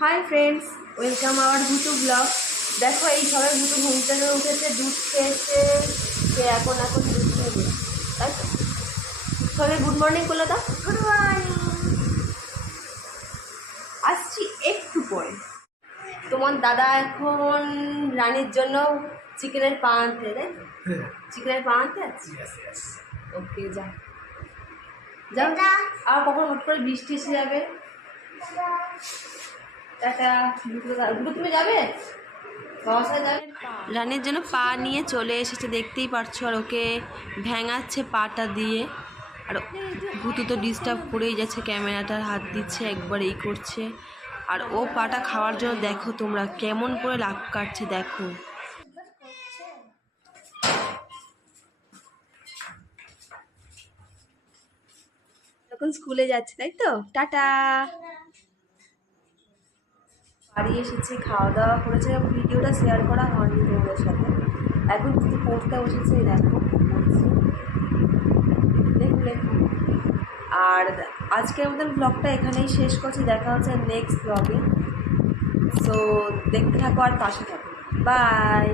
High friends welcome our ভুটু blog দেখো এই সবাই ভুটু ঘুম থেকে উঠেছে দুধ খেয়েছে সে এখন এখন দুধ খেয়ে তাই তো? সবাই গুড মর্নিং বলে দাও। গুড মর্নিং আসছি একটু পরে। তোমার দাদা এখন রানীর জন্য চিকেনের পা আনতে তাই চিকেনের পা আনতে আছে ওকে যা। যাও। আর কখন হুট করে বৃষ্টি এসে যাবে? টাটা তুমি যাবে? রানীর জন্য পা নিয়ে চলে এসেছে দেখতেই পারছ আর ওকে ভেঙাচ্ছে পাটা দিয়ে। আর ভুতু তো ডিস্টার্ব করেই যাচ্ছে ক্যামেরাটার হাত দিচ্ছে একবার এই করছে। আর ও পাটা খাওয়ার জন্য দেখো তোমরা কেমন করে লাভ কাটছে দেখো। এখন স্কুলে যাচ্ছে তাই তো? টাটা! বাড়ি এসেছে খাওয়া দাওয়া করেছে ভিডিওটা শেয়ার করা হয়নি তোমাদের সাথে। এখন কিন্তু পড়তে বসেছে দেখো দেখুন দেখুন। আর আজকে আমাদের ব্লগটা এখানেই শেষ করছি, দেখা হচ্ছে নেক্সট ব্লগে সো দেখতে থাকো আর পাশে থাকো। বাই